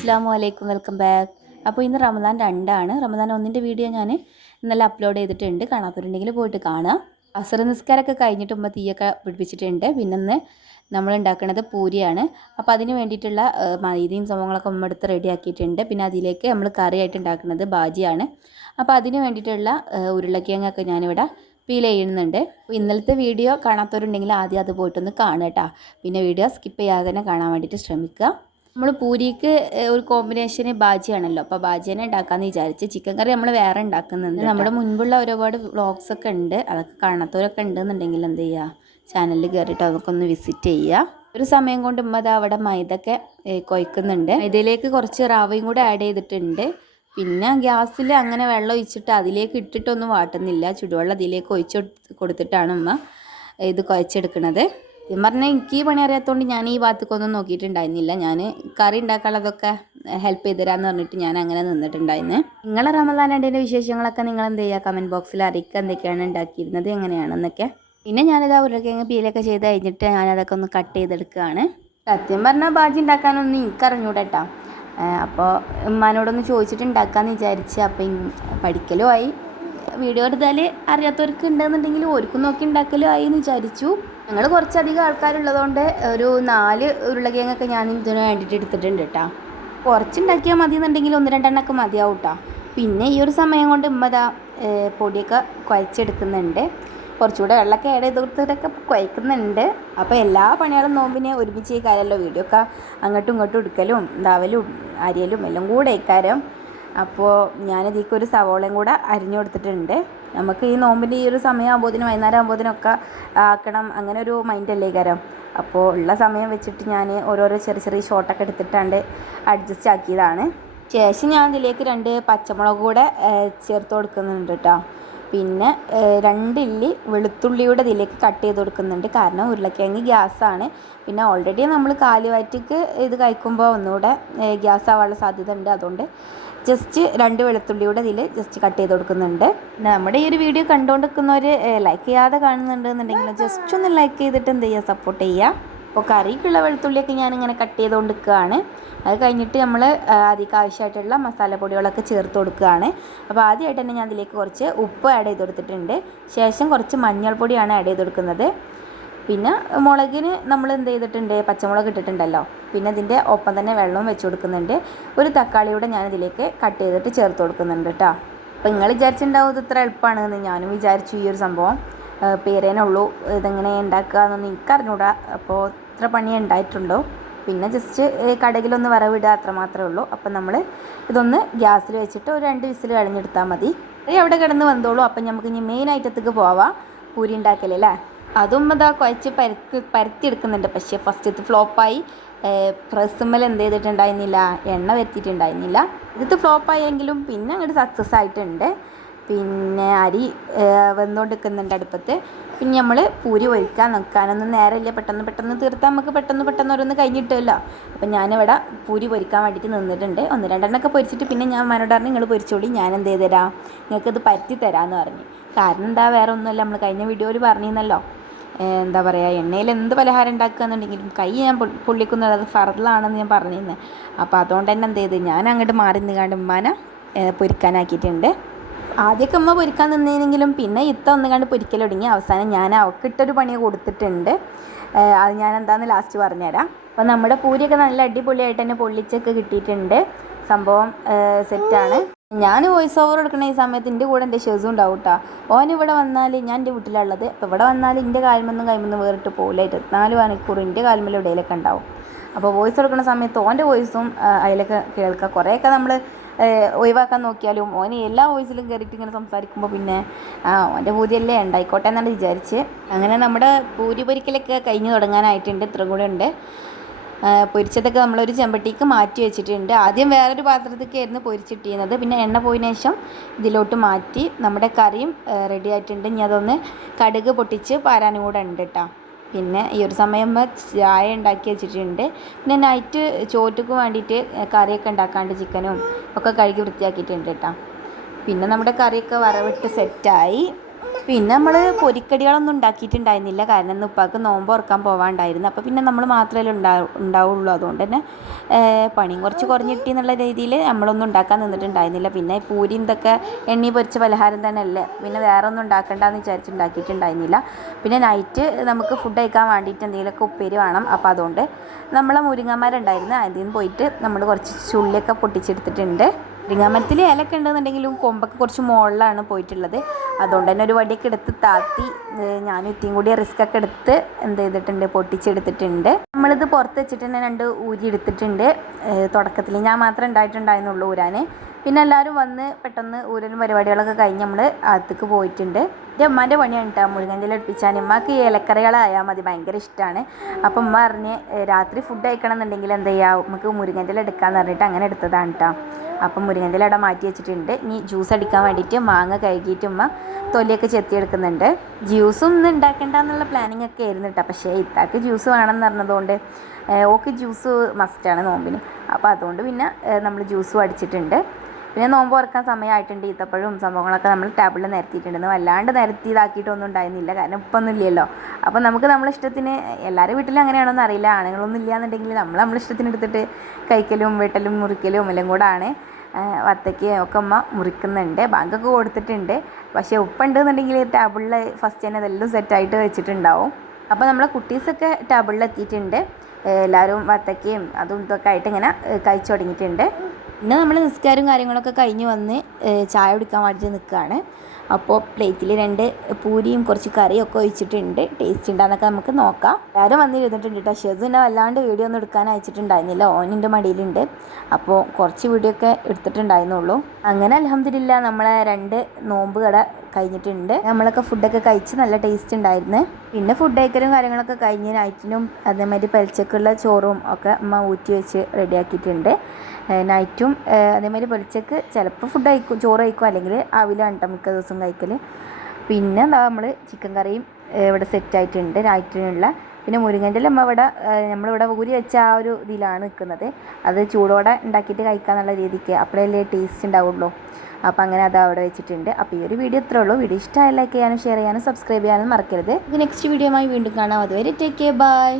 അസ്സലാമു അലൈക്കും, welcome back. അപ്പോൾ ഇന്ന് റമദാൻ 2 ആണ്. റമദാൻ 1 വീഡിയോ ഞാൻ ഇന്നലെ അപ്ലോഡ് ചെയ്തിട്ടുണ്ട്. കാണാത്തവരുണ്ടെങ്കിൽ പോയിട്ട് കാണുക. അസർ നിസ്കാരമൊക്കെ കഴിഞ്ഞിട്ട് ഉമ്മ തീയൊക്കെ പിടിപ്പിച്ചിട്ടുണ്ട്. പിന്നെ ഇന്ന് നമ്മൾ ഉണ്ടാക്കുന്നത് പൂരിയാണ്. അപ്പോൾ അതിന് വേണ്ടിയിട്ടുള്ള മൈദയും സംഭവങ്ങളൊക്കെ ഉമ്മ എടുത്ത് റെഡിയാക്കിയിട്ടുണ്ട്. പിന്നെ അതിലേക്ക് നമ്മൾ കറിയായിട്ട് ഉണ്ടാക്കുന്നത് ബാജിയാണ്. അപ്പോൾ അതിന് വേണ്ടിയിട്ടുള്ള ഉരുളക്കിഴങ്ങൊക്കെ ഞാനിവിടെ പീൽ ചെയ്യുന്നുണ്ട്. ഇന്നലത്തെ വീഡിയോ കാണാത്തവരുണ്ടെങ്കിൽ ആദ്യം അത് പോയിട്ടൊന്ന് കാണുക കേട്ടോ. പിന്നെ വീഡിയോ സ്കിപ്പ് ചെയ്യാതെ തന്നെ കാണാൻ വേണ്ടിയിട്ട് ശ്രമിക്കുക. നമ്മൾ പൂരിക്ക് ഒരു കോമ്പിനേഷന് ബാജിയാണല്ലോ, അപ്പോൾ ബാജി തന്നെ ഉണ്ടാക്കാമെന്ന് വിചാരിച്ച്. ചിക്കൻ കറി നമ്മൾ വേറെ ഉണ്ടാക്കുന്നുണ്ട്. നമ്മുടെ മുൻപുള്ള ഒരുപാട് വ്ളോഗ്സൊക്കെ ഉണ്ട്, അതൊക്കെ കാണാത്തവരൊക്കെ ഉണ്ടെന്നുണ്ടെങ്കിൽ എന്ത് ചെയ്യുക, ചാനലിൽ കയറിയിട്ട് അതൊക്കെ ഒന്ന് വിസിറ്റ് ചെയ്യുക. ഒരു സമയം കൊണ്ട് ഉമ്മ അവിടെ മൈദൊക്കെ കുഴക്കുന്നുണ്ട്. ഇതിലേക്ക് കുറച്ച് റവയും കൂടെ ആഡ് ചെയ്തിട്ടുണ്ട്. പിന്നെ ഗ്യാസിൽ അങ്ങനെ വെള്ളം ഒഴിച്ചിട്ട് അതിലേക്ക് ഇട്ടിട്ടൊന്നും വാട്ടുന്നില്ല, ചുടുവെള്ളം അതിലേക്ക് ഒഴിച്ച് കൊടുത്തിട്ടാണ് ഉമ്മ ഇത് കുഴച്ചെടുക്കുന്നത്. ഞാൻ പറഞ്ഞാൽ എനിക്ക് ഈ പണി അറിയാത്തതുകൊണ്ട് ഞാൻ ഈ ഭാഗത്തേക്കൊന്നും നോക്കിയിട്ടുണ്ടായിരുന്നില്ല. ഞാൻ കറി ഉണ്ടാക്കാനുള്ളതൊക്കെ ഹെൽപ്പ് ചെയ്ത് തരാമെന്ന് പറഞ്ഞിട്ട് ഞാൻ അങ്ങനെ നിന്നിട്ടുണ്ടായിരുന്നു. നിങ്ങളെ റമദാൻ 2 വിശേഷങ്ങളൊക്കെ നിങ്ങൾ എന്ത് ചെയ്യുക, കമൻറ്റ് ബോക്സിൽ അറിയിക്കുക, എന്തൊക്കെയാണ് ഉണ്ടാക്കിയിരുന്നത്, എങ്ങനെയാണെന്നൊക്കെ. പിന്നെ ഞാനിത് ഉരുളക്കിഴങ്ങ് പീലൊക്കെ ചെയ്ത് കഴിഞ്ഞിട്ട് ഞാനതൊക്കെ ഒന്ന് കട്ട് ചെയ്തെടുക്കുകയാണ്. സത്യം പറഞ്ഞാൽ ബാജി ഉണ്ടാക്കാനൊന്നും എനിക്കറിഞ്ഞൂടേട്ടാ. അപ്പോൾ ഉമ്മാനോടൊന്ന് ചോദിച്ചിട്ട് ഉണ്ടാക്കാമെന്ന് വിചാരിച്ച്. അപ്പം പഠിക്കലും ആയി, വീഡിയോ എടുത്താൽ അറിയാത്തവർക്ക് ഉണ്ടെന്നുണ്ടെങ്കിൽ ഓർക്കും നോക്കി ഉണ്ടാക്കലും ആയി എന്ന് വിചാരിച്ചു. ഞങ്ങൾ കുറച്ചധികം ആൾക്കാരുള്ളതുകൊണ്ട് ഒരു 4 ഉരുളക്കിഴങ്ങൊക്കെ ഞാൻ ഇതിന് വേണ്ടിയിട്ട് എടുത്തിട്ടുണ്ട് കേട്ടോ. കുറച്ചുണ്ടാക്കിയാൽ മതി എന്നുണ്ടെങ്കിൽ 1-2 എണ്ണമൊക്കെ മതിയാവും കേട്ടോ. പിന്നെ ഈ ഒരു സമയം കൊണ്ട് ഉമ്മതാ പൊടിയൊക്കെ കുഴച്ചെടുക്കുന്നുണ്ട്. കുറച്ചുകൂടെ വെള്ളമൊക്കെ ആഡ് ചെയ്ത് കൊടുത്തിട്ടൊക്കെ കുഴക്കുന്നുണ്ട്. അപ്പോൾ എല്ലാ പണികളും നോമ്പിനെ ഒരുമിച്ച് ചെയ്യിക്കാരല്ലോ, വീഡിയോ ഒക്കെ അങ്ങോട്ടും ഇങ്ങോട്ടും എടുക്കലും ഉണ്ടാവലും അരിയലും എല്ലാം കൂടെ ഇക്കാരം. അപ്പോൾ ഞാനിതിലേക്ക് ഒരു സവോളയും കൂടെ അരിഞ്ഞു കൊടുത്തിട്ടുണ്ട്. നമുക്ക് ഈ നോമ്പിൻ്റെ ഈ ഒരു സമയമാകുമ്പോഴത്തേനും വൈകുന്നേരം ആകുമ്പോഴത്തേനൊക്കെ ആക്കണം, അങ്ങനെ ഒരു മൈൻഡല്ലേ കാരം. അപ്പോൾ ഉള്ള സമയം വെച്ചിട്ട് ഞാൻ ഓരോരോ ചെറിയ ചെറിയ ഷോട്ടൊക്കെ എടുത്തിട്ടാണ്ട് അഡ്ജസ്റ്റ് ആക്കിയതാണ്. ശേഷം ഞാൻ ഇതിലേക്ക് 2 പച്ചമുളക് കൂടെ ചേർത്ത് കൊടുക്കുന്നുണ്ട് കേട്ടോ. പിന്നെ 2 ഇല്ലി വെളുത്തുള്ളിയുടെ ഇതിലേക്ക് കട്ട് ചെയ്ത് കൊടുക്കുന്നുണ്ട്. കാരണം ഉരുളക്കിഴങ്ങ് ഗ്യാസാണ്. പിന്നെ ഓൾറെഡി നമ്മൾ കാലുവയറ്റിക്ക് ഇത് കഴിക്കുമ്പോൾ ഒന്നുകൂടെ ഗ്യാസ് ആവാനുള്ള സാധ്യത ഉണ്ട്. അതുകൊണ്ട് ജസ്റ്റ് 2 വെളുത്തുള്ളിയുടെ ഇതിൽ ജസ്റ്റ് കട്ട് ചെയ്ത് കൊടുക്കുന്നുണ്ട്. നമ്മുടെ ഈ ഒരു വീഡിയോ കണ്ടുകൊണ്ടിരിക്കുന്നവർ ലൈക്ക് ചെയ്യാതെ കാണുന്നുണ്ടെന്നുണ്ടെങ്കിൽ ജസ്റ്റ് ഒന്ന് ലൈക്ക് ചെയ്തിട്ട് എന്ത് ചെയ്യുക, സപ്പോർട്ട് ചെയ്യുക. അപ്പോൾ കറിക്കുള്ള വെളുത്തുള്ളിയൊക്കെ ഞാനിങ്ങനെ കട്ട് ചെയ്തുകൊണ്ട് നിൽക്കുകയാണ്. അത് കഴിഞ്ഞിട്ട് നമ്മൾ അതിലേക്ക് ആവശ്യമായിട്ടുള്ള മസാലപ്പൊടികളൊക്കെ ചേർത്ത് കൊടുക്കുകയാണ്. അപ്പോൾ ആദ്യമായിട്ട് തന്നെ ഞാൻ അതിലേക്ക് കുറച്ച് ഉപ്പ് ആഡ് ചെയ്ത് കൊടുത്തിട്ടുണ്ട്. ശേഷം കുറച്ച് മഞ്ഞൾപ്പൊടിയാണ് ആഡ് ചെയ്ത് കൊടുക്കുന്നത്. പിന്നെ മുളകിന് നമ്മൾ എന്ത് ചെയ്തിട്ടുണ്ട്, പച്ചമുളക് ഇട്ടിട്ടുണ്ടല്ലോ. പിന്നെ ഇതിൻ്റെ ഒപ്പം തന്നെ വെള്ളവും വെച്ച് കൊടുക്കുന്നുണ്ട്. ഒരു തക്കാളിയുടെ ഞാനിതിലേക്ക് കട്ട് ചെയ്തിട്ട് ചേർത്ത് കൊടുക്കുന്നുണ്ട് കേട്ടോ. അപ്പോൾ നിങ്ങൾ വിചാരിച്ചിട്ടുണ്ടാവും ഇത് ഇത്ര എളുപ്പമാണെന്ന്. ഞാനും വിചാരിച്ചു ഈ ഒരു സംഭവം പേരേനേ ഉള്ളൂ, ഇതെങ്ങനെ ഉണ്ടാക്കുക എന്നൊന്നും എനിക്കറിഞ്ഞൂടാ. അപ്പോൾ ഇത്ര പണിയേ ഉണ്ടായിട്ടുള്ളൂ. പിന്നെ ജസ്റ്റ് കടകിലൊന്ന് വറവിടുക, അത്ര മാത്രമേ ഉള്ളൂ. അപ്പം നമ്മൾ ഇതൊന്ന് ഗ്യാസിൽ വെച്ചിട്ട് ഒരു 2 വിസിൽ കഴിഞ്ഞെടുത്താൽ മതി. അവിടെ കിടന്ന് വന്നോളൂ. അപ്പം നമുക്ക് ഇനി മെയിൻ ഐറ്റത്തേക്ക് പോവാം, പൂരി ഉണ്ടാക്കലല്ലേ. അതും ഇതാ കുഴച്ച് പരത്തിയെടുക്കുന്നുണ്ട്. പക്ഷേ ഫസ്റ്റത്തെ ഫ്ലോപ്പായി. പ്രസ്സുമ്മൽ എന്ത് ചെയ്തിട്ടുണ്ടായിരുന്നില്ല, എണ്ണ വരുത്തിയിട്ടുണ്ടായിരുന്നില്ല. ഇത് ഫ്ലോപ്പായെങ്കിലും പിന്നെ അങ്ങോട്ട് സക്സസ് ആയിട്ടുണ്ട്. പിന്നെ അരി വെന്തുകൊണ്ടിരിക്കുന്നുണ്ട് അടുപ്പത്ത്. പിന്നെ നമ്മൾ പൂരി പൊരിക്കാൻ നിൽക്കാനൊന്നും നേരമില്ല, പെട്ടെന്ന് തീർത്താൽ നമുക്ക് പെട്ടെന്ന് ഓരോന്ന് കഴിഞ്ഞിട്ടല്ലോ. അപ്പം ഞാനിവിടെ പൂരി പൊരിക്കാൻ വേണ്ടിയിട്ട് നിന്നിട്ടുണ്ട്. 1-2 എണ്ണമൊക്കെ പൊരിച്ചിട്ട് പിന്നെ ഞാൻ മനോട് പറഞ്ഞു, നിങ്ങൾ പൊരിച്ചോളി, ഞാൻ എന്ത് ചെയ്ത് തരാം, നിങ്ങൾക്കത് പരത്തി തരാമെന്ന് പറഞ്ഞു. കാരണം എന്താ, വേറെ ഒന്നുമല്ല, നമ്മൾ കഴിഞ്ഞ വീഡിയോയിൽ പറഞ്ഞിരുന്നല്ലോ, എന്താ പറയുക, എണ്ണയിൽ എന്ത് പലഹാരം ഉണ്ടാക്കുക എന്നുണ്ടെങ്കിലും കൈ ഞാൻ പൊള്ളിക്കുന്നത് അത് ഫറലാണെന്ന് ഞാൻ പറഞ്ഞിരുന്നത്. അപ്പോൾ അതുകൊണ്ട് തന്നെ എന്ത് ചെയ്ത് ഞാൻ അങ്ങോട്ട് മാറി നിൽക്കാണ്ട് ഉമ്മാനെ പൊരിക്കാനാക്കിയിട്ടുണ്ട്. ആദ്യമൊക്കെ ഉമ്മ പൊരിക്കാൻ നിന്നേനെങ്കിലും പിന്നെ ഒന്ന് കണ്ട് പൊരിക്കൽ തുടങ്ങി. അവസാനം ഞാൻ അവക്കിട്ടൊരു പണി കൊടുത്തിട്ടുണ്ട്. അത് ഞാൻ എന്താണെന്ന് ലാസ്റ്റ് പറഞ്ഞുതരാം. അപ്പോൾ നമ്മുടെ പൂരിയൊക്കെ നല്ല അടിപൊളിയായിട്ട് തന്നെ പൊള്ളിച്ചൊക്കെ കിട്ടിയിട്ടുണ്ട്. സംഭവം സെറ്റാണ്. ഞാൻ വോയിസ് ഓവർ എടുക്കുന്ന ഈ സമയത്ത് എൻ്റെ കൂടെ എൻ്റെ ഷെസും ഉണ്ടാവും കേട്ടോ. ഓനിവിടെ വന്നാൽ, ഞാൻ എൻ്റെ വീട്ടിലുള്ളത്, അപ്പോൾ ഇവിടെ വന്നാൽ എൻ്റെ കാൽമൊന്നും വേറിട്ട് പോകില്ല. 24 മണിക്കൂർ എൻ്റെ കാൽമേൽ ഇടയിലൊക്കെ ഉണ്ടാവും. അപ്പോൾ വോയിസ് കൊടുക്കുന്ന സമയത്ത് ഓൻ്റെ വോയിസും അതിലൊക്കെ കേൾക്കുക. കുറേയൊക്കെ നമ്മൾ ഒഴിവാക്കാൻ നോക്കിയാലും ഓന് എല്ലാ വോയിസിലും കയറിയിട്ട് ഇങ്ങനെ സംസാരിക്കുമ്പോൾ പിന്നെ ഓൻ്റെ പൂതിയല്ലേ, ഉണ്ടായിക്കോട്ടെ എന്നാണ് വിചാരിച്ച്. അങ്ങനെ നമ്മുടെ പൂരി പൊരിക്കലൊക്കെ കഴിഞ്ഞ് തുടങ്ങാനായിട്ടുണ്ട്. ഇത്ര കൂടെ ഉണ്ട്. പൊരിച്ചതൊക്കെ നമ്മളൊരു ചെമ്പട്ടിക്ക് മാറ്റി വെച്ചിട്ടുണ്ട്. ആദ്യം വേറൊരു പാത്രത്തേക്കായിരുന്നു പൊരിച്ചിട്ടിരുന്നത്. പിന്നെ എണ്ണ പോയതിനു ശേഷം ഇതിലോട്ട് മാറ്റി. നമ്മുടെ കറിയും റെഡി ആയിട്ടുണ്ട്. ഇനി അതൊന്ന് കടുക് പൊട്ടിച്ച് പാരാനും കൂടെ ഉണ്ട് കേട്ടോ. പിന്നെ ഈ ഒരു സമയം ചായ ഉണ്ടാക്കി വെച്ചിട്ടുണ്ട്. പിന്നെ നൈറ്റ് ചോറ്റക്ക് വേണ്ടിയിട്ട് കറിയൊക്കെ ഉണ്ടാക്കാണ്ട് ചിക്കനും ഒക്കെ കഴുകി വൃത്തിയാക്കിയിട്ടുണ്ട് കേട്ടോ. പിന്നെ നമ്മുടെ കറിയൊക്കെ വറവിട്ട് സെറ്റായി. പിന്നെ നമ്മൾ പൊരിക്കടികളൊന്നും ഉണ്ടാക്കിയിട്ടുണ്ടായിരുന്നില്ല, കാരണം ഇന്ന് ഉപ്പാക്ക് നോമ്പ് തുറക്കാൻ പോകാണ്ടായിരുന്നു. അപ്പോൾ പിന്നെ നമ്മൾ മാത്രമേ ഉണ്ടാവുള്ളൂ. അതുകൊണ്ട് തന്നെ പണിയും കുറച്ച് കുറഞ്ഞിട്ടി എന്നുള്ള രീതിയിൽ നമ്മളൊന്നും ഉണ്ടാക്കാൻ നിന്നിട്ടുണ്ടായിരുന്നില്ല. പിന്നെ പൂരിയും ഇതൊക്കെ എണ്ണി പൊരിച്ച പലഹാരം തന്നെ അല്ലേ, പിന്നെ വേറെ ഒന്നും ഉണ്ടാക്കണ്ടെന്ന് വിചാരിച്ച് ഉണ്ടാക്കിയിട്ടുണ്ടായിരുന്നില്ല. പിന്നെ നൈറ്റ് നമുക്ക് ഫുഡ് കഴിക്കാൻ വേണ്ടിയിട്ട് എന്തെങ്കിലുമൊക്കെ ഉപ്പേരി വേണം. അപ്പോൾ അതുകൊണ്ട് നമ്മളെ മുരിങ്ങന്മാരുണ്ടായിരുന്നു, അതിൽ നിന്ന് പോയിട്ട് നമ്മൾ കുറച്ച് ചുള്ളിയൊക്കെ പൊട്ടിച്ചെടുത്തിട്ടുണ്ട്. മുരിങ്ങാമരത്തിൽ ഇലയൊക്കെ ഉണ്ടെന്നുണ്ടെങ്കിലും കൊമ്പൊക്കെ കുറച്ച് മുകളിലാണ് പോയിട്ടുള്ളത്. അതുകൊണ്ട് തന്നെ ഒരു വടിയൊക്കെ എടുത്ത് താത്തി ഞാനും ഇത്തിയും കൂടി റിസ്ക് ഒക്കെ എടുത്ത് എന്ത് ചെയ്തിട്ടുണ്ട്, പൊട്ടിച്ചെടുത്തിട്ടുണ്ട്. നമ്മളിത് പുറത്ത് വെച്ചിട്ട് തന്നെ 2 ഊരി എടുത്തിട്ടുണ്ട്. തുടക്കത്തിൽ ഞാൻ മാത്രമേ ഉണ്ടായിട്ടുണ്ടായിരുന്നുള്ളൂ ഊരാൻ. പിന്നെ എല്ലാവരും വന്ന് പെട്ടെന്ന് ഊരലും പരിപാടികളൊക്കെ കഴിഞ്ഞ് നമ്മൾ അകത്തേക്ക് പോയിട്ടുണ്ട്. എൻ്റെ ഉമ്മാൻ്റെ പണിയാണ് കേട്ടോ മുരിങ്ങൻ്റെല എടുപ്പിച്ചാൽ. ഉമ്മാക്ക് ഈ ഇലക്കറികളായാൽ മതി, ഭയങ്കര ഇഷ്ടമാണ്. അപ്പം ഉമ്മ പറഞ്ഞ് രാത്രി ഫുഡ് കഴിക്കണം എന്നുണ്ടെങ്കിൽ എന്താ ചെയ്യുക, നമുക്ക് മുരിങ്ങൻ്റെല എടുക്കാമെന്ന് പറഞ്ഞിട്ട് അങ്ങനെ എടുത്തതാണ് കേട്ടോ. അപ്പം മുരിങ്ങൻ്റെല അവിടെ മാറ്റി വെച്ചിട്ടുണ്ട്. ഇനി ജ്യൂസ് അടിക്കാൻ വേണ്ടിയിട്ട് മാങ്ങ കഴുകിയിട്ട് ഉമ്മ തൊലിയൊക്കെ ചെത്തിയെടുക്കുന്നുണ്ട്. ജ്യൂസും ഇന്ന് ഉണ്ടാക്കേണ്ടെന്നുള്ള പ്ലാനിങ് ഒക്കെ ആയിരുന്നു കേട്ടോ. പക്ഷേ ഇത്താക്ക് ജ്യൂസ് വേണമെന്ന് പറഞ്ഞതുകൊണ്ട് ഓക്ക് ജ്യൂസ് മസ്റ്റാണ് നോമ്പിന്. അപ്പോൾ അതുകൊണ്ട് പിന്നെ നമ്മൾ ജ്യൂസും അടിച്ചിട്ടുണ്ട്. പിന്നെ നോമ്പ് തുറക്കാൻ സമയമായിട്ടുണ്ട്. ഈത്തപ്പഴവും സംഭവങ്ങളൊക്കെ നമ്മൾ ടേബിളിൽ നിരത്തിയിട്ടുണ്ടെന്ന്, വല്ലാണ്ട് നിരത്തി ഇതാക്കിയിട്ടൊന്നും ഉണ്ടായിരുന്നില്ല, കാരണം ഇപ്പൊന്നും ഇല്ലല്ലോ. അപ്പോൾ നമുക്ക് നമ്മളെ ഇഷ്ടത്തിന്, എല്ലാവരും വീട്ടിലും അങ്ങനെയാണോന്ന് അറിയില്ല, ആണുങ്ങളൊന്നും ഇല്ല എന്നുണ്ടെങ്കിൽ നമ്മളെ ഇഷ്ടത്തിന് എടുത്തിട്ട് കഴിക്കലും വെട്ടലും മുറിക്കലും എല്ലാം കൂടെ ആണ്. വത്തയ്ക്ക് ഒക്കെ ഉമ്മ മുറിക്കുന്നുണ്ട്, ബാങ്കൊക്കെ കൊടുത്തിട്ടുണ്ട്. പക്ഷേ ഉപ്പുണ്ടെന്നുണ്ടെങ്കിൽ ടേബിളിൽ ഫസ്റ്റ് തന്നെ അതെല്ലാം സെറ്റായിട്ട് വെച്ചിട്ടുണ്ടാവും. അപ്പോൾ നമ്മളെ കുട്ടീസൊക്കെ ടേബിളിൽ എത്തിയിട്ടുണ്ട്. എല്ലാവരും വത്തയ്ക്കയും അതും ഇതൊക്കെ ആയിട്ട് ഇങ്ങനെ കഴിച്ചു തുടങ്ങിയിട്ടുണ്ട്. പിന്നെ നമ്മൾ നിസ്കാരവും കാര്യങ്ങളൊക്കെ കഴിഞ്ഞ് വന്ന് ചായ കുടിക്കാൻ വേണ്ടിയിട്ട് നിൽക്കുകയാണ്. അപ്പോൾ പ്ലേറ്റിൽ 2 പൂരിയും കുറച്ച് കറിയും ഒക്കെ ഒഴിച്ചിട്ടുണ്ട്. ടേസ്റ്റ് ഉണ്ടാകുന്നൊക്കെ നമുക്ക് നോക്കാം. എല്ലാവരും വന്നിരുന്നിട്ടുണ്ട് കേട്ടോ. ഷെസ് പിന്നെ വല്ലാണ്ട് വീഡിയോ ഒന്നും എടുക്കാൻ അയച്ചിട്ടുണ്ടായിരുന്നില്ല, ഓനിൻ്റെ മടിയിലുണ്ട്. അപ്പോൾ കുറച്ച് വീഡിയോ ഒക്കെ എടുത്തിട്ടുണ്ടായിരുന്നുള്ളൂ. അങ്ങനെ അൽഹംദുലില്ലാ നമ്മളെ 2 നോമ്പ് കട കഴിഞ്ഞിട്ടുണ്ട്. നമ്മളൊക്കെ ഫുഡൊക്കെ കഴിച്ച് നല്ല ടേസ്റ്റ് ഉണ്ടായിരുന്നു. പിന്നെ ഫുഡ് കഴിക്കലും കാര്യങ്ങളൊക്കെ കഴിഞ്ഞ് നൈറ്റിനും അതേമാതിരി പെലച്ചക്കുള്ള ചോറും ഒക്കെ അമ്മ ഊറ്റി വെച്ച് റെഡിയാക്കിയിട്ടുണ്ട്. നൈറ്റും അതേമാതിരി പൊലിച്ചക്ക് ചിലപ്പോൾ ഫുഡ് കഴിക്കും, ചോറ് കഴിക്കും, അല്ലെങ്കിൽ അവിലാണ് കേട്ടോ മിക്ക ദിവസം കഴിക്കൽ. പിന്നെ എന്താ നമ്മൾ ചിക്കൻ കറിയും ഇവിടെ സെറ്റായിട്ടുണ്ട് നൈറ്റിനുള്ള. പിന്നെ മുരിങ്ങൻ്റെ അമ്മ ഇവിടെ നമ്മളിവിടെ ഊരി വെച്ച ആ ഒരു ഇതിലാണ് നിൽക്കുന്നത്. അത് ചൂടോടെ ഉണ്ടാക്കിയിട്ട് കഴിക്കാന്നുള്ള രീതിക്ക് അപ്പോഴല്ലേ ടേസ്റ്റ് ഉണ്ടാവുള്ളൂ. അപ്പോൾ അങ്ങനെ അത് അവിടെ വെച്ചിട്ടുണ്ട്. അപ്പോൾ ഈ ഒരു വീഡിയോ ഇത്രേ ഉള്ളൂ. വീഡിയോ ഇഷ്ടമായി ലൈക്ക് ചെയ്യാനും ഷെയർ ചെയ്യാനും സബ്സ്ക്രൈബ് ചെയ്യാനും മറക്കരുത്. നെക്സ്റ്റ് വീഡിയോയുമായി വീണ്ടും കാണാം. അതുവരെ ടേക്ക് കെയർ, ബൈ.